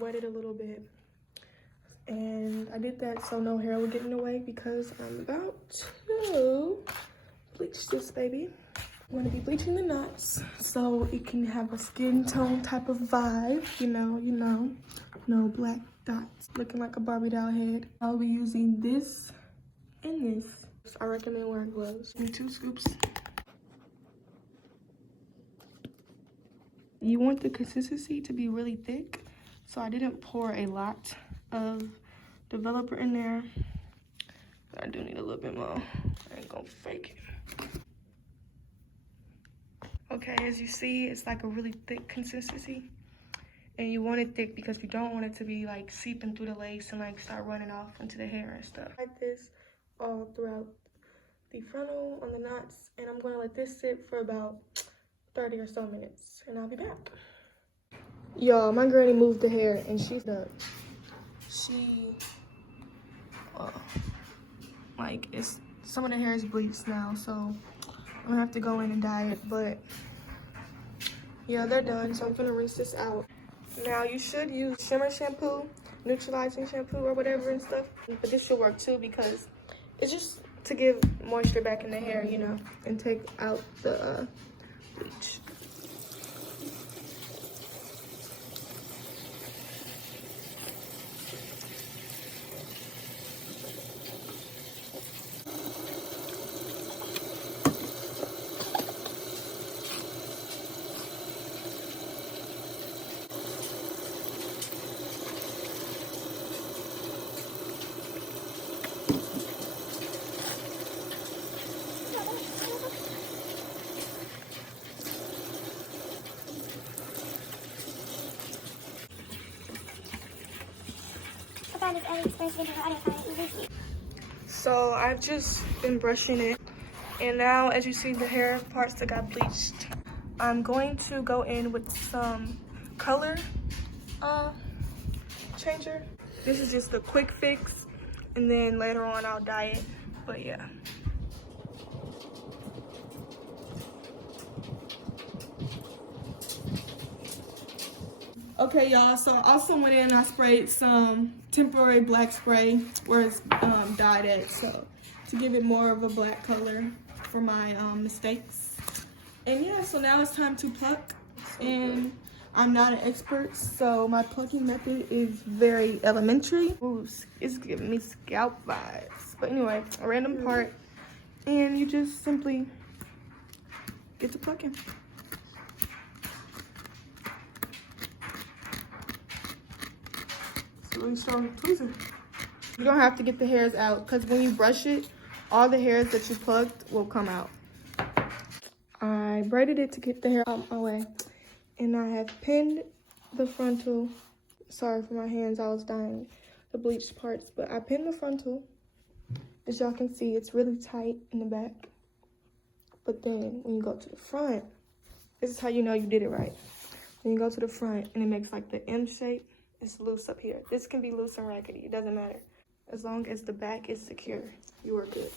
wet it a little bit. And I did that so no hair would get in the way because I'm about to bleach this baby. I'm gonna be bleaching the knots so it can have a skin tone type of vibe, you know, no black dots looking like a Barbie doll head. I'll be using this and this. I recommend wearing gloves. Give me 2 scoops. You want the consistency to be really thick, so I didn't pour a lot of developer in there. But I do need a little bit more. I ain't gonna fake it. Okay, as you see, it's like a really thick consistency. And you want it thick because you don't want it to be like seeping through the lace and like start running off into the hair and stuff. Like this all throughout the frontal on the knots, and I'm gonna let this sit for about 30 or so minutes, and I'll be back. Y'all, my granny moved the hair and she's up. Like it's some of the hair is bleached now, so I'm gonna have to go in and dye it, but yeah, they're done, so I'm gonna rinse this out. Now you should use shimmer shampoo, neutralizing shampoo or whatever and stuff, but this should work too because it's just to give moisture back in the hair, you know, and take out the bleach. So I've just been brushing it, and now as you see the hair parts that got bleached, I'm going to go in with some color changer. This is just a quick fix, and then later on I'll dye it, but yeah. Okay, y'all, so I also went in and I sprayed some temporary black spray where it's dyed at, so to give it more of a black color for my mistakes. And yeah, so now it's time to pluck, and I'm not an expert, so my plucking method is very elementary. Ooh, it's giving me scalp vibes. But anyway, a random part, and you just simply get to plucking. Really strong tweezer. You don't have to get the hairs out because when you brush it, all the hairs that you plucked will come out. I braided it to get the hair out my way, and I have pinned the frontal. Sorry for my hands, I was dyeing the bleached parts, but I pinned the frontal. As y'all can see, it's really tight in the back. But then when you go to the front, this is how you know you did it right. When you go to the front and it makes like the M shape, it's loose up here. This can be loose and raggedy, it doesn't matter. As long as the back is secure, you are good.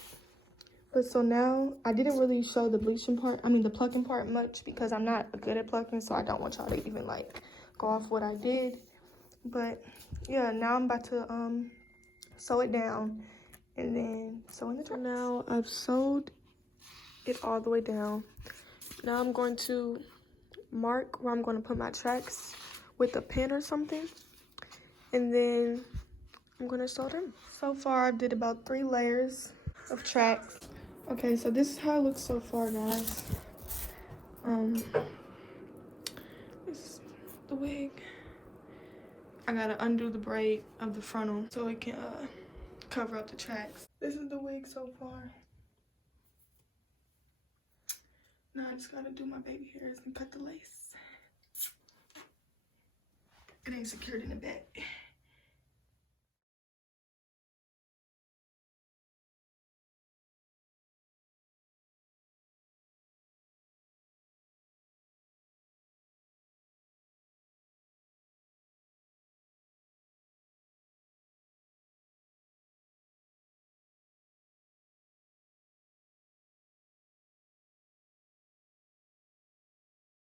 But so now, I didn't really show the bleaching part, the plucking part much because I'm not good at plucking, so I don't want y'all to even like go off what I did. But yeah, now I'm about to sew it down and then sew in the tracks. Now I've sewed it all the way down. Now I'm going to mark where I'm going to put my tracks with a pin or something. And then I'm gonna sew them. So far, I did about 3 layers of tracks. Okay, so this is how it looks so far, guys. This is the wig. I gotta undo the braid of the frontal so it can cover up the tracks. This is the wig so far. Now I just gotta do my baby hairs and cut the lace. It ain't secured in the back.